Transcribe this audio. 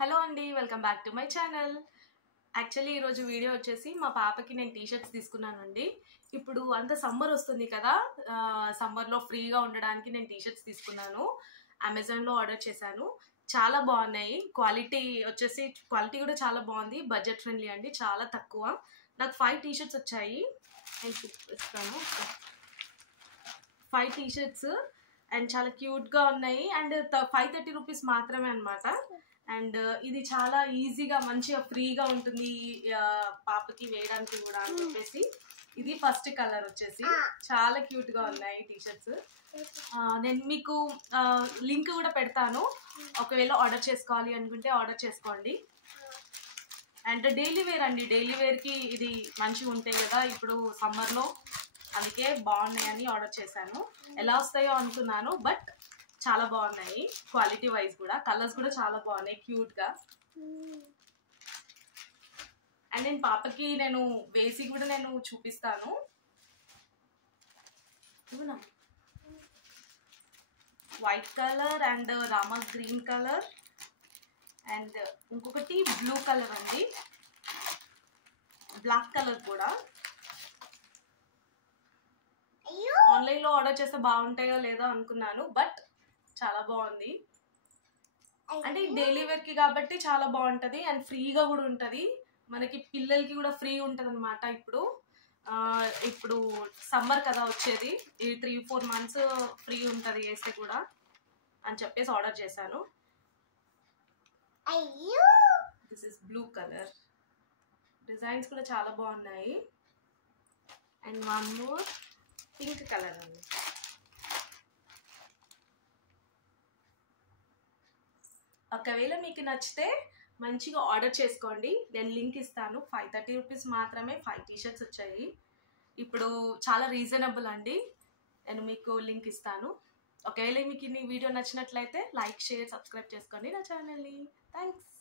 Hello అండి, welcome back to my channel. Actually ఈరోజు video వచ్చేసి మా పాపకి నేను టీషర్ట్స్ తీసుకున్నానండి. ఇప్పుడు అంత సమ్మర్ వస్తుంది కదా, సమ్మర్లో ఫ్రీగా ఉండడానికి నేను టీషర్ట్స్ తీసుకున్నాను. అమెజాన్లో ఆర్డర్ చేశాను. చాలా బాగున్నాయి. క్వాలిటీ కూడా చాలా బాగుంది. బడ్జెట్ ఫ్రెండ్లీ అండి, చాలా తక్కువ. నాకు 5 టీషర్ట్స్ వచ్చాయి. నేను చూపిస్తాను. 5 టీషర్ట్స్ అండ్ చాలా క్యూట్గా ఉన్నాయి. అండ్ 530 రూపీస్ మాత్రమే అనమాట. అండ్ ఇది చాలా ఈజీగా మంచిగా ఫ్రీగా ఉంటుంది పాపకి వేయడానికి కూడా అని చెప్పేసి. ఇది ఫస్ట్ కలర్ వచ్చేసి చాలా క్యూట్ గా ఉన్నాయి టీషర్ట్స్. నేను మీకు లింక్ కూడా పెడతాను, ఒకవేళ ఆర్డర్ చేసుకోవాలి అనుకుంటే ఆర్డర్ చేసుకోండి. అండ్ డైలీ వేర్ అండి, డైలీ వేర్కి ఇది మంచిగా ఉంటాయి కదా ఇప్పుడు సమ్మర్లో, అందుకే బాగున్నాయని ఆర్డర్ చేశాను. ఎలా వస్తాయో అనుకున్నాను, బట్ చాలా బాగున్నాయి. క్వాలిటీ వైజ్ కూడా కలర్స్ కూడా చాలా బాగున్నాయి క్యూట్గా. అండ్ నేను పాపకి నేను వేసి కూడా నేను చూపిస్తాను. White colour and Rama green colour and ఇంకొకటి బ్లూ కలర్ అండి, బ్లాక్ కలర్ కూడా. ఆన్లైన్లో ఆర్డర్ చేస్తే బాగుంటాయో లేదో అనుకున్నాను, బట్ చాలా బాగుంది. అంటే డైలీ వేర్కి కాబట్టి చాలా బాగుంటుంది అండ్ ఫ్రీగా కూడా ఉంటుంది. మనకి పిల్లలకి కూడా ఫ్రీ ఉంటుంది అనమాట. ఇప్పుడు సమ్మర్ కదా వచ్చేది, ఈ 3-4 మంత్స్ ఫ్రీ ఉంటుంది వేస్తే కూడా అని చెప్పేసి ఆర్డర్ చేశాను. This is blue colour. Designs కూడా చాలా బాగున్నాయి. And one more pink colour అండి. ఒకవేళ మీకు నచ్చితే మంచిగా ఆర్డర్ చేసుకోండి, నేను లింక్ ఇస్తాను. 530 రూపీస్ మాత్రమే 5 టీషర్ట్స్ వచ్చాయి. ఇప్పుడు చాలా రీజనబుల్ అండి, నేను మీకు లింక్ ఇస్తాను. ఒకవేళ మీకు ఈ వీడియో నచ్చినట్లయితే లైక్, షేర్, సబ్స్క్రైబ్ చేసుకోండి నా ఛానల్ని. థ్యాంక్స్.